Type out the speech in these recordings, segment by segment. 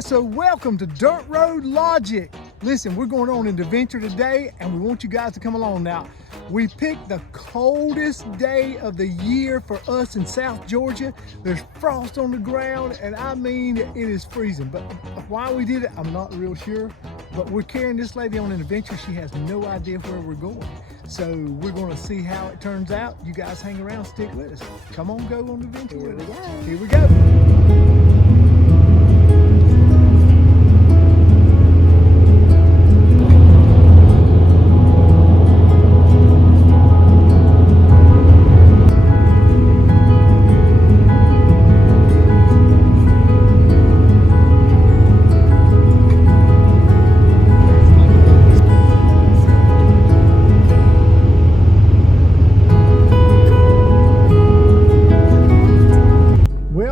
guys, so welcome to Dirt Road Logic. Listen, we're going on an adventure today and we want you guys to come along. Now, we picked the coldest day of the year for us in South Georgia. There's frost on the ground and I mean it is freezing. But why we did it, I'm not real sure. But we're carrying this lady on an adventure. She has no idea where we're going. So we're going to see how it turns out. You guys hang around, stick with us. Come on, go on the adventure with us. Here we go.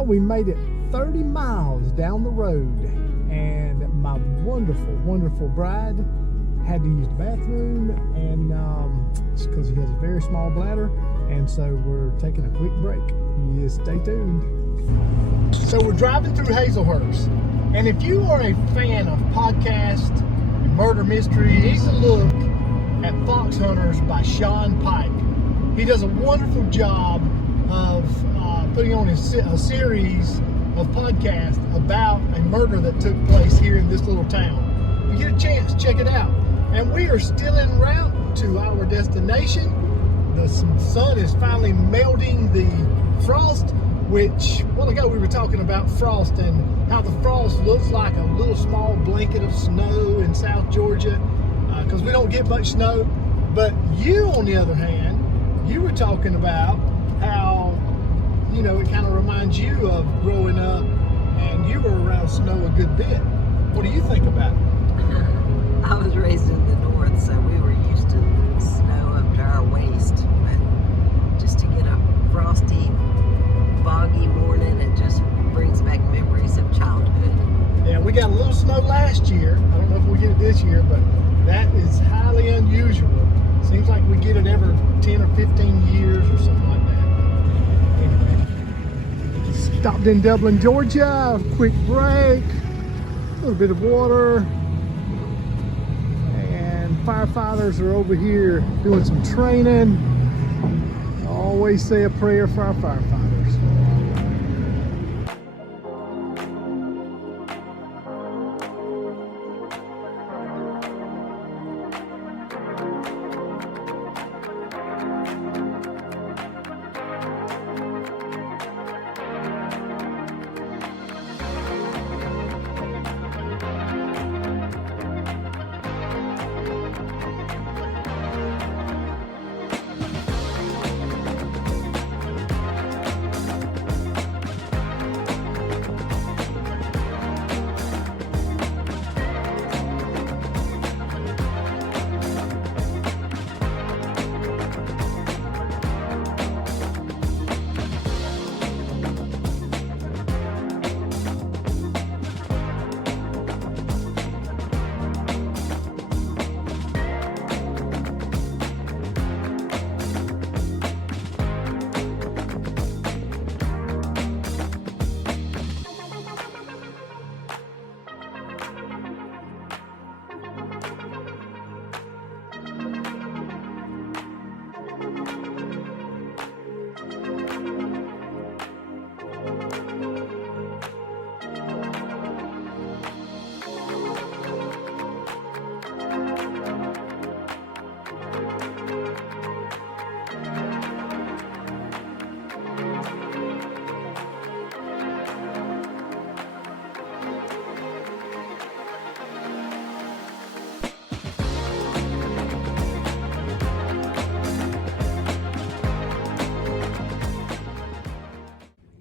We made it 30 miles down the road and my wonderful bride had to use the bathroom and it's because he has a very small bladder, and so we're taking a quick break. You stay tuned. So we're driving through Hazelhurst, and if you are a fan of podcast murder mysteries, a look at Fox Hunters by Sean Pike. He does a wonderful job of putting on a series of podcasts about a murder that took place here in this little town. If you get a chance, check it out. And we are still en route to our destination. The sun is finally melting the frost, which a while ago we were talking about frost and how the frost looks like a little small blanket of snow in South Georgia because we don't get much snow. But you, on the other hand, you were talking about how, you know, it kind of reminds you of growing up and you were around snow a good bit. What do you think about it? I was raised in the north, so we were used to snow up to our waist. But just to get a frosty, foggy morning, it just brings back memories of childhood. Yeah, we got a little snow last year. I don't know if we get it this year, but that is highly unusual. Seems like we get it every 10 or 15 years or something like that. Stopped in Dublin, Georgia, quick break, a little bit of water, and firefighters are over here doing some training. Always say a prayer for our firefighters.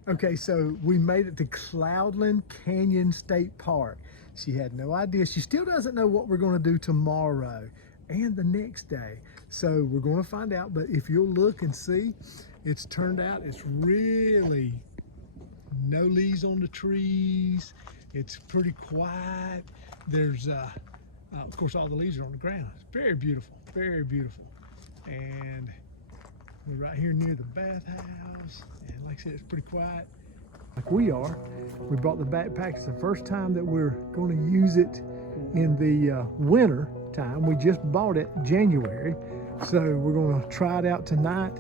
Okay, so we made it to Cloudland Canyon State Park. She had no idea. She still doesn't know what we're going to do tomorrow and the next day. So we're going to find out, but if you'll look and see, it's turned out it's really no leaves on the trees. It's pretty quiet. There's, of course, all the leaves are on the ground. It's very beautiful, very beautiful. And we're right here near the bathhouse. And like I said, it's pretty quiet. like we are. We brought the backpack. It's the first time that we're going to use it in the winter time. We just bought it January, so we're going to try it out tonight.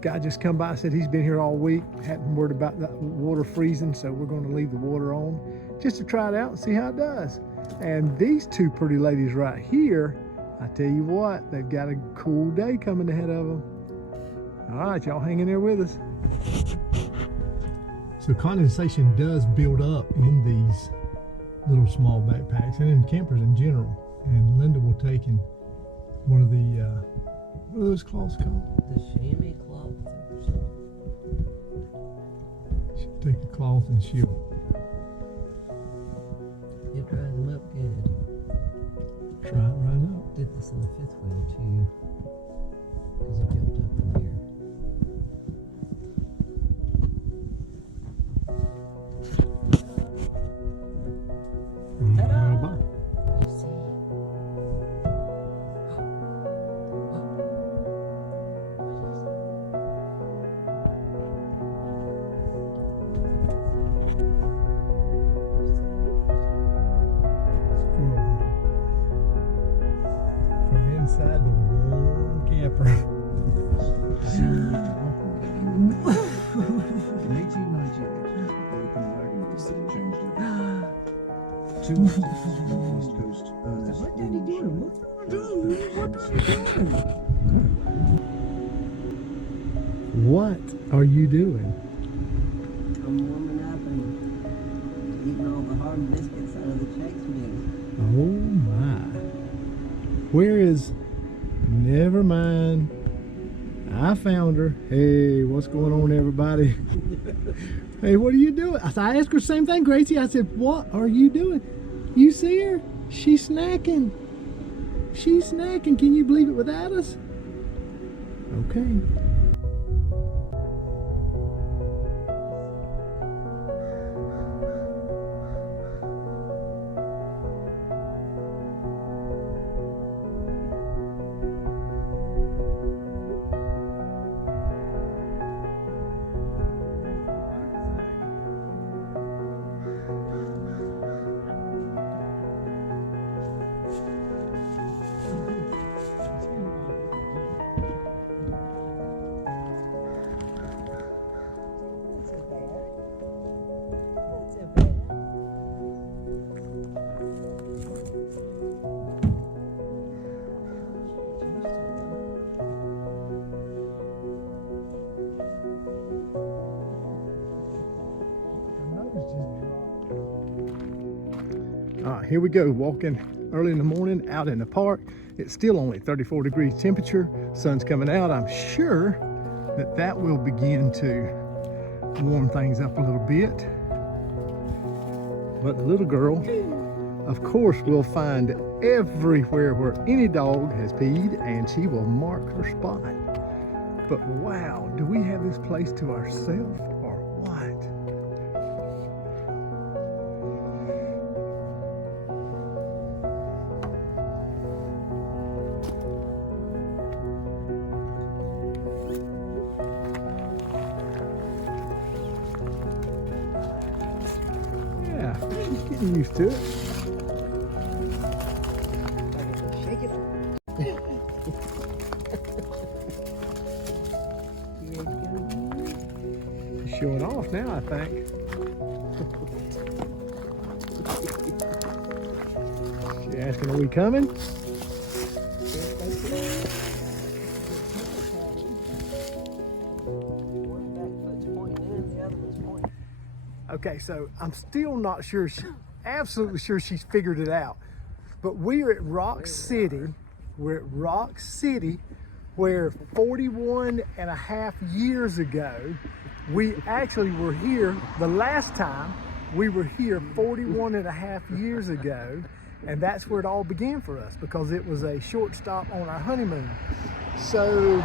Guy just come by, said he's been here all week, hadn't worried about the water freezing, so we're going to leave the water on just to try it out and see how it does. And these two pretty ladies right here, I tell you what, they've got a cool day coming ahead of them. All right, y'all hang in there with us. So condensation does build up in these little small backpacks and in campers in general. And Linda will take in one of the, what are those cloths called? The chamois cloth or something. She'll take the cloth and she'll... You dry them up good. Try it right up. Did this in the fifth wheel too, because it built up in here. Bye-bye. From inside the warm camper. In 1898, the open wagon of the city changed everything. Two officers from the East Coast, Ernest What are you doing? What are you doing? What are you doing? I'm warming up and eating all the hard biscuits out of the Chex Mix. Oh my. Where is... Never mind. I found her. Hey, what's going on, everybody? Hey, what are you doing? I asked her the same thing, Gracie. I said, what are you doing? You see her? She's snacking. She's snacking. Can you believe it without us? Okay. All right, here we go, walking early in the morning out in the park. It's still only 34 degrees temperature. Sun's coming out. I'm sure that that will begin to warm things up a little bit. But the little girl, of course, will find everywhere where any dog has peed, and she will mark her spot. But wow, do we have this place to ourselves or what? Yeah, she's getting used to it. Shake it up. You ready to go? She's showing off now, I think. She's asking, are we coming? One back foot's pointing in, the other one's pointing. Okay, so I'm still not sure, absolutely sure she's figured it out. But we are at Rock City. We're at Rock City, where 41 and a half years ago, we actually were here. The last time we were here 41 and a half years ago, and that's where it all began for us, because it was a short stop on our honeymoon. So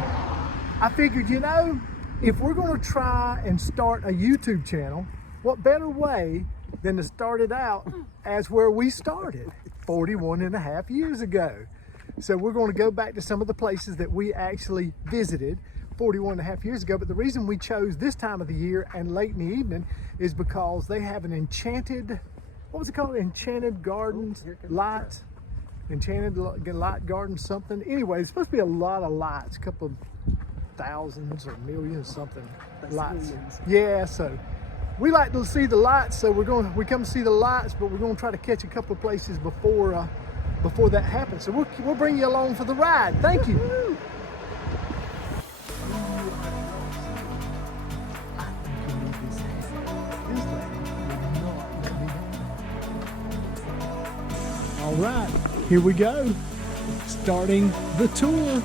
I figured, you know, if we're gonna try and start a YouTube channel, what better way than to start it out as where we started 41 and a half years ago. So we're going to go back to some of the places that we actually visited. 41 and a half years ago. But the reason we chose this time of the year and late in the evening is because they have an enchanted, what was it called? Enchanted Gardens lights. Enchanted Light Garden something. Anyway, it's supposed to be a lot of lights, a couple of thousands or millions something. That's lights. millions. Yeah, so we like to see the lights, so we come to see the lights, but we're going to try to catch a couple of places before that happens. So we'll bring you along for the ride. Thank you. All right, here we go. Starting the tour.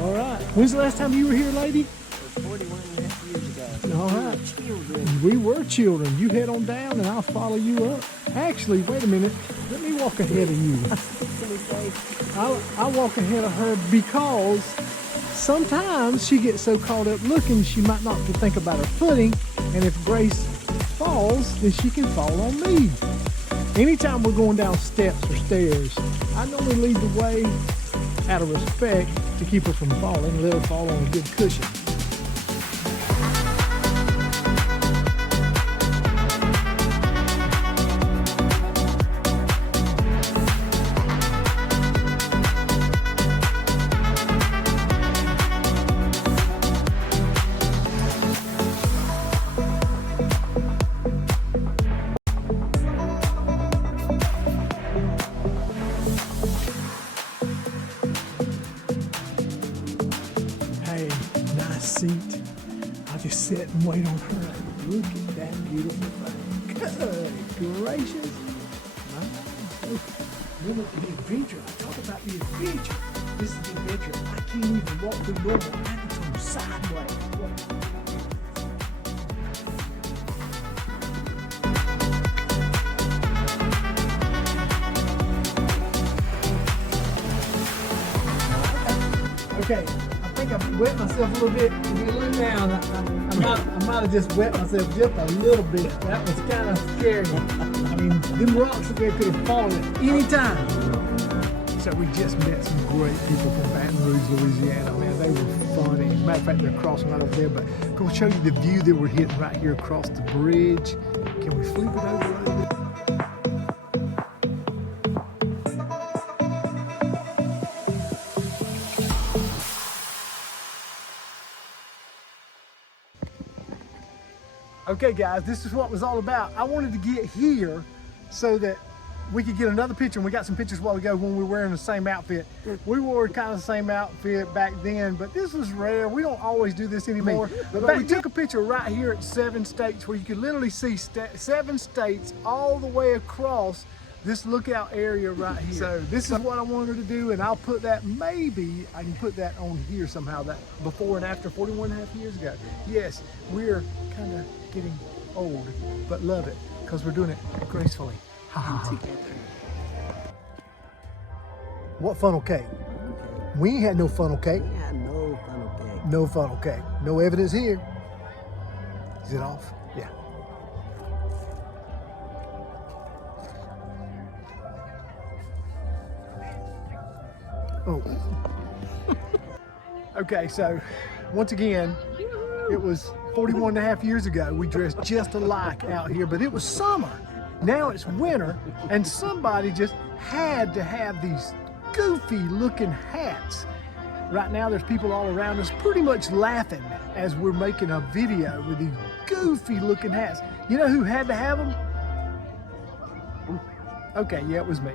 All right. When's the last time you were here, lady? 41 and a half years ago. All right. Children. We were children. You head on down and I'll follow you up. Actually, wait a minute. Let me walk ahead of you. I'll walk ahead of her because sometimes she gets so caught up looking she might not think about her footing, and if Grace falls, then she can fall on me. Anytime we're going down steps or stairs, I normally lead the way out of respect to keep her from falling, let her fall on a good cushion. Seat. I'll just sit and wait on her. Look at that beautiful thing. Good gracious. Look at the adventure. I talk about the adventure. This is the adventure. I can't even walk through normal. I have to turn sideways. Okay. I think I've wet myself a little bit. If you look down, I might have just wet myself just a little bit. That was kind of scary. I mean, them rocks up there could have fallen at any time. So we just met some great people from Baton Rouge, Louisiana. Man, they were funny. Matter of fact, they're crossing right over there. But I'm going to show you the view that we're hitting right here across the bridge. Can we flip it over a little bit? Okay guys, this is what it was all about. I wanted to get here so that we could get another picture, and we got some pictures a while ago when we were wearing the same outfit. We wore kind of the same outfit back then, but this was rare. We don't always do this anymore. But we took a picture right here at 7 states where you could literally see 7 states all the way across this lookout area right here. So this is what I wanted to do, and I'll put that, maybe I can put that on here somehow, that before and after 41 and a half years ago. Yes, we're kind of getting old, but love it because we're doing it gracefully. Ha ha ha. What funnel cake? We ain't had no funnel cake. We had no funnel cake. No funnel cake. No evidence here. Is it off? Yeah. Oh. Okay, so once again, it was 41 and a half years ago. We dressed just alike out here, but it was summer. Now it's winter, and somebody just had to have these goofy looking hats. Right now there's people all around us pretty much laughing as we're making a video with these goofy looking hats. You know who had to have them? Okay, yeah, it was me.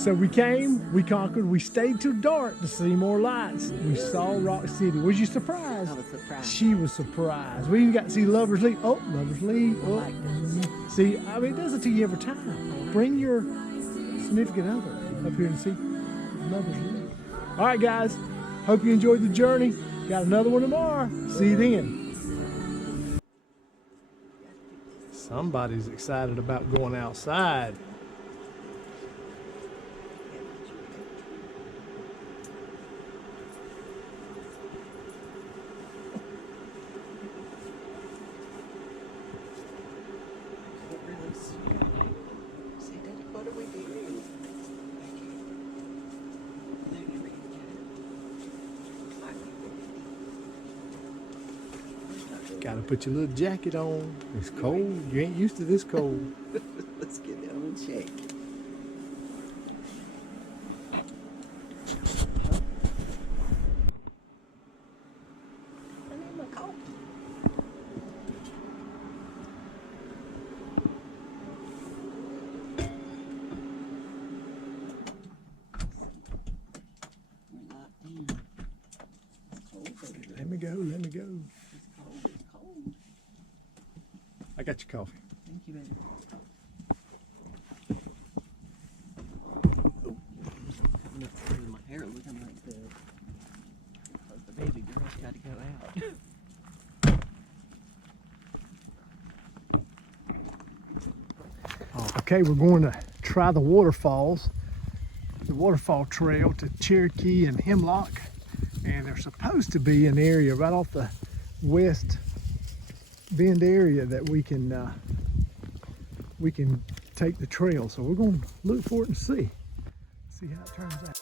So we came, we conquered, we stayed till dark to see more lights. We saw Rock City. Was you surprised? I was surprised. She was surprised. We even got to see Lover's Leap. Oh, Lover's Leap. I Oh. like this. See, I mean, it does it to you every time. Bring your significant other up here and see Lover's Leap. All right, guys. Hope you enjoyed the journey. Got another one tomorrow. See you then. Somebody's excited about going outside. What are we doing? Gotta put your little jacket on. It's cold. You ain't used to this cold. Let's get down and check. I need my coat. We're locked in. It's cold over here. Let me go. Let me go. It's cold. It's cold. I got your coffee. Thank you, baby. I'm not spraying my hair looking like the baby girl's got to go out. Okay, we're going to try the waterfalls, the waterfall trail to Cherokee and Hemlock, and there's supposed to be an area right off the west bend area that we can take the trail. So we're going to look for it and see how it turns out.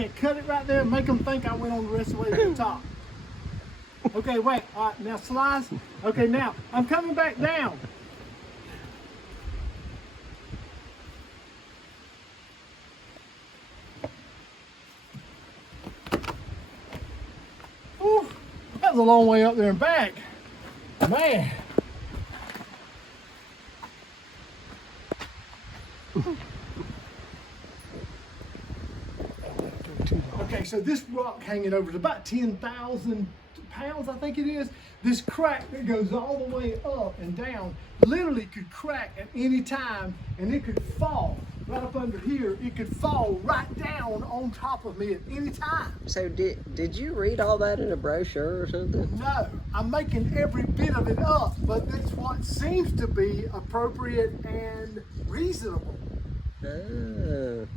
Okay, cut it right there and make them think I went on the rest of the way to the top. Okay, wait. All right, now slice. Okay, now I'm coming back down. Whew, that was a long way up there and back. Man. Okay, so this rock hanging over is about 10,000 pounds, I think it is. This crack that goes all the way up and down literally could crack at any time, and it could fall right up under here. It could fall right down on top of me at any time. So did you read all that in a brochure or something? No, I'm making every bit of it up, but that's what seems to be appropriate and reasonable. Oh,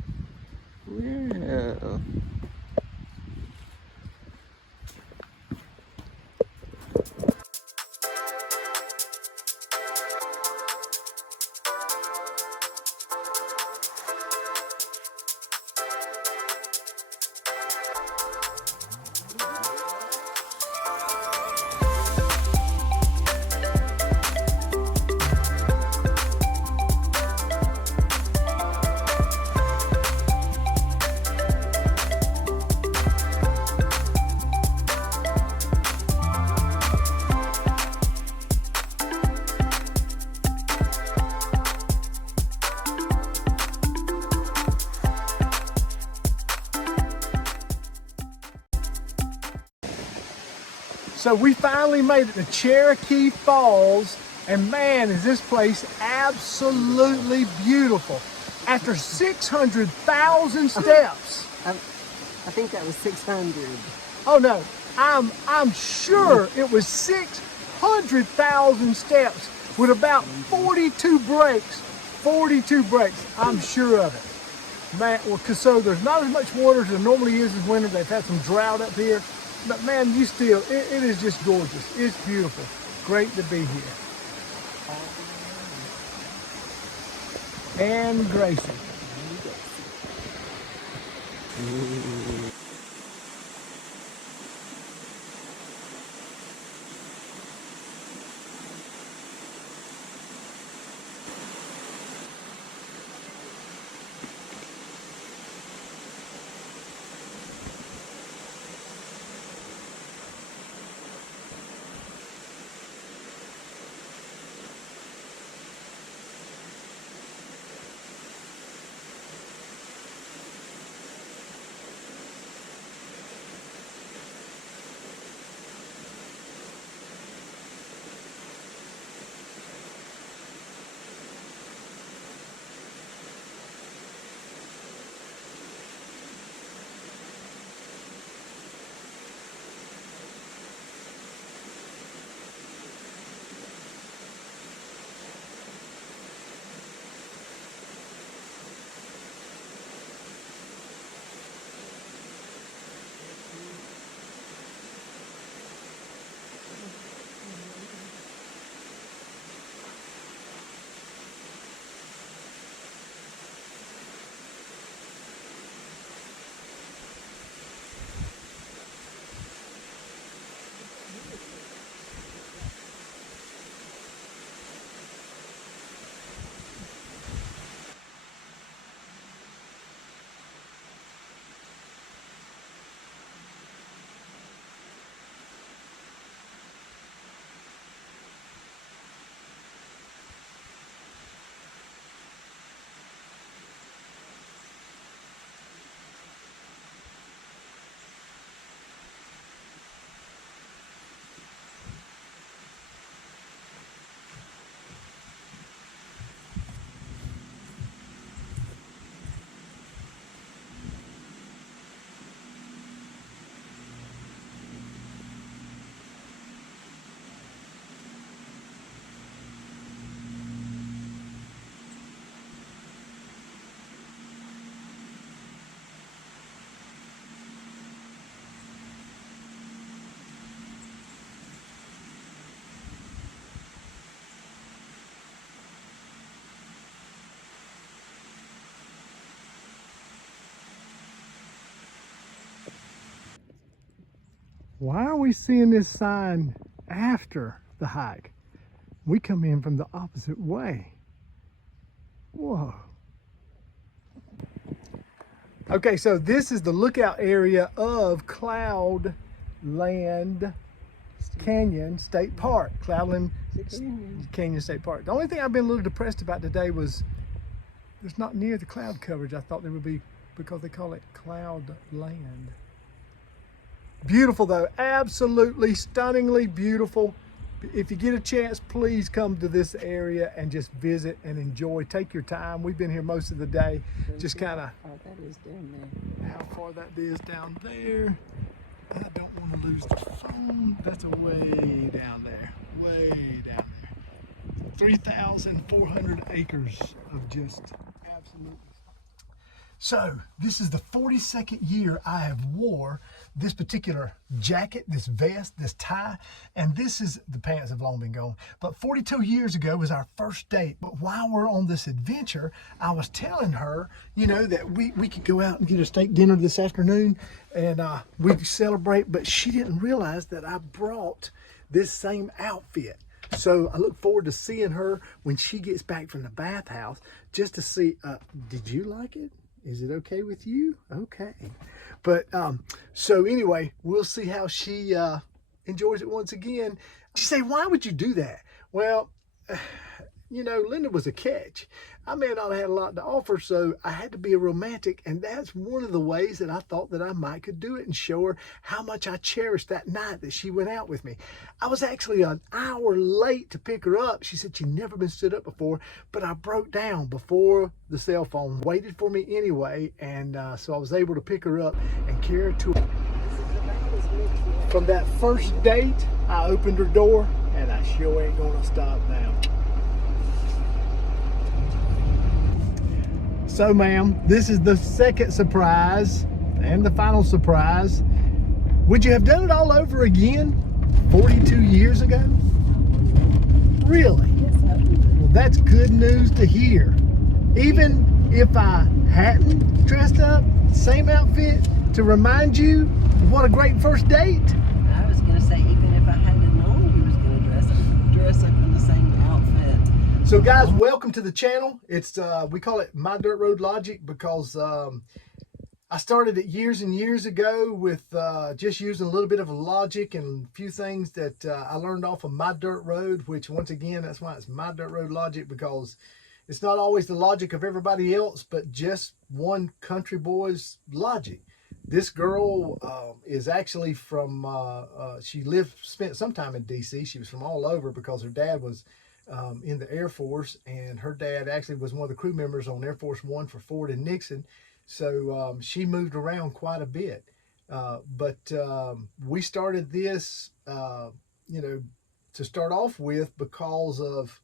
yeah. So we finally made it to Cherokee Falls, and man, is this place absolutely beautiful. After 600,000 steps. I think that was 600. Oh no, I'm sure it was 600,000 steps with about 42 breaks. 42 breaks, I'm sure of it. Man, well, cause so there's not as much water as there normally is this winter. They've had some drought up here. But man, you still, it is just gorgeous. It's beautiful. Great to be here. And Gracie. Why are we seeing this sign after the hike? We come in from the opposite way. Whoa. Okay, so this is the lookout area of Cloudland Canyon State Park. Cloudland Canyon State Park. The only thing I've been a little depressed about today was it's not near the cloud coverage. I thought there would be, because they call it Cloudland. Beautiful though, absolutely stunningly beautiful. If you get a chance, please come to this area and just visit and enjoy. Take your time. We've been here most of the day. Just kind of that is down there. how far that is down there. I don't want to lose the phone. That's a way down there, way down there. 3,400 acres of just absolute. So this is the 42nd year I have wore this particular jacket, this vest, this tie, and this is, the pants have long been gone, but 42 years ago was our first date. But while we're on this adventure, I was telling her, you know, that we could go out and get a steak dinner this afternoon and we could celebrate, but she didn't realize that I brought this same outfit. So I look forward to seeing her when she gets back from the bathhouse, just to see, did you like it? Is it okay with you? Okay. But so anyway, we'll see how she enjoys it once again. She say, why would you do that? Well, you know, Linda was a catch. I may not have had a lot to offer, so I had to be a romantic, and that's one of the ways that I thought that I might could do it and show her how much I cherished that night that she went out with me. I was actually an hour late to pick her up. She said she'd never been stood up before, but I broke down before the cell phone waited for me anyway, and so I was able to pick her up and carry her to her. From that first date, I opened her door, and I sure ain't gonna stop now. So, ma'am, this is the second surprise and the final surprise. Would you have done it all over again 42 years ago? Really? Yes, I would. Well, that's good news to hear. Even if I hadn't dressed up, same outfit, to remind you of what a great first date. I was going to say, even if I hadn't known you was going to dress up in the same outfit. So guys, welcome to the channel. It's we call it My Dirt Road Logic because I started it years and years ago with just using a little bit of logic and a few things that I learned off of My Dirt Road, which once again, that's why it's My Dirt Road Logic, because it's not always the logic of everybody else, but just one country boy's logic. This girl is actually from, she spent some time in DC. She was from all over because her dad was in the Air Force, and her dad actually was one of the crew members on Air Force One for Ford and Nixon. So she moved around quite a bit. But we started this, you know, to start off with because of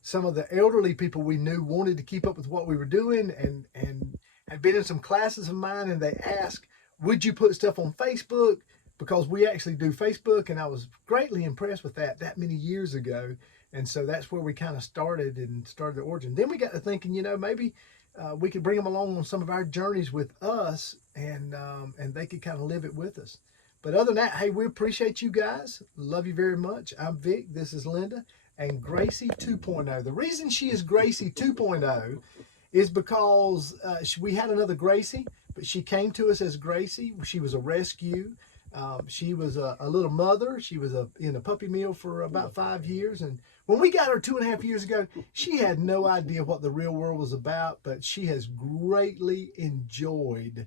some of the elderly people we knew wanted to keep up with what we were doing and had been in some classes of mine, and they asked, would you put stuff on Facebook? Because we actually do Facebook, and I was greatly impressed with that many years ago. And so that's where we kind of started the origin. Then we got to thinking, you know, maybe we could bring them along on some of our journeys with us, and they could kind of live it with us. But other than that, hey, we appreciate you guys. Love you very much. I'm Vic. This is Linda. And Gracie 2.0. The reason she is Gracie 2.0 is because we had another Gracie, but she came to us as Gracie. She was a rescue. She was a little mother. She was in a puppy mill for about 5 years. And when we got her 2.5 years ago, she had no idea what the real world was about, but she has greatly enjoyed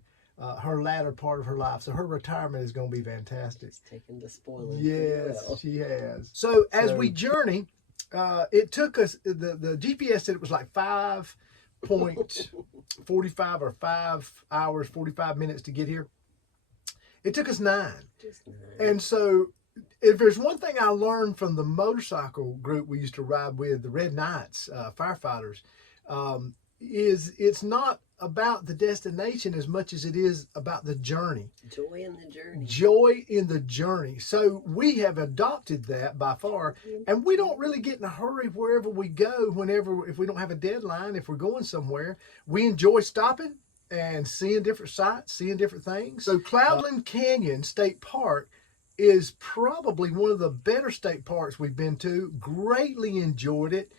her latter part of her life. So her retirement is going to be fantastic. It's taken the spoiler. Yes, Well. she has. So as we journey, it took us, the GPS said it was like 5.45 or 5 hours, 45 minutes to get here. It took us 9. Just 9. And so if there's one thing I learned from the motorcycle group we used to ride with, the Red Knights, firefighters, is it's not about the destination as much as it is about the journey. Joy in the journey. Joy in the journey. So we have adopted that by far, and we don't really get in a hurry wherever we go. If we don't have a deadline, if we're going somewhere, we enjoy stopping and seeing different sights, seeing different things. So Cloudland Canyon State Park is probably one of the better state parks we've been to. Greatly enjoyed it.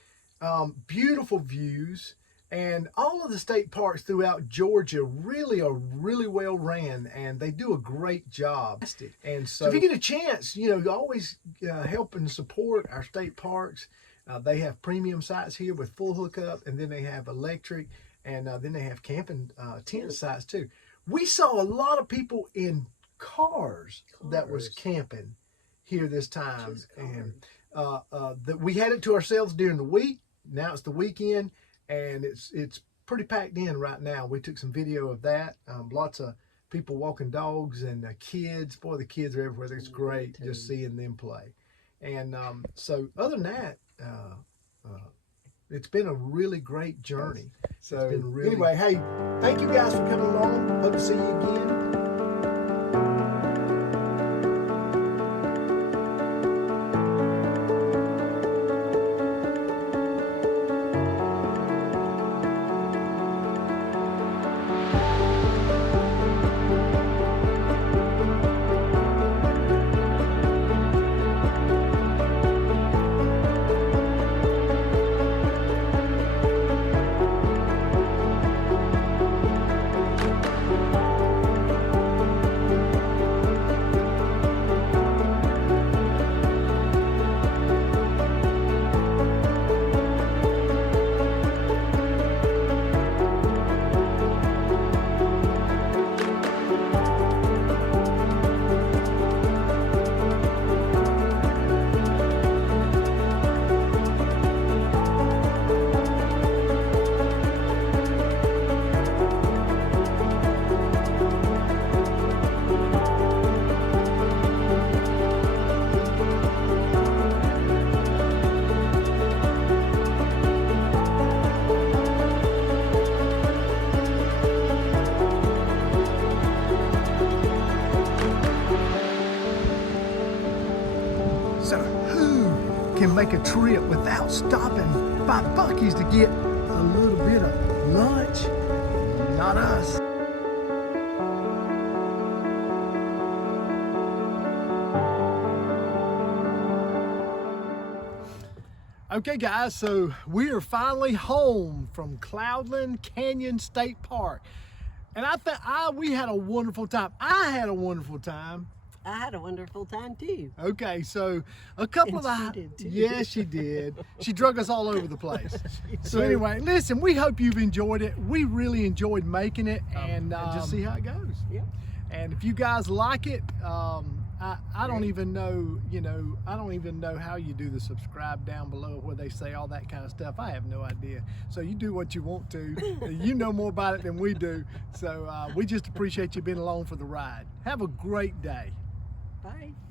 Beautiful views. And all of the state parks throughout Georgia really are really well ran, and they do a great job. And so if you get a chance, you always help and support our state parks. They have premium sites here with full hookup, and then they have electric, and then they have camping tent sites too. We saw a lot of people in cars that was camping here this time, and that we had it to ourselves during the week. Now it's the weekend, and it's pretty packed in right now. We took some video of that. Lots of people walking dogs and kids. Boy, the kids are everywhere. It's great just seeing them play. And so other than that, it's been a really great journey. So anyway, hey, thank you guys for coming along. Hope to see you again. So who can make a trip without stopping by Buc-ee's to get a little bit of lunch? Not us. Okay guys, so we are finally home from Cloudland Canyon State Park. And we had a wonderful time. I had a wonderful time. I had a wonderful time too. Okay, so a couple And of she did too. Yeah, she did. She drug us all over the place. So anyway, listen, we hope you've enjoyed it. We really enjoyed making it, and just see how it goes. Yeah. And if you guys like it, I don't even know, I don't even know how you do the subscribe down below where they say all that kind of stuff. I have no idea. So you do what you want to. You know more about it than we do. So we just appreciate you being along for the ride. Have a great day. Bye.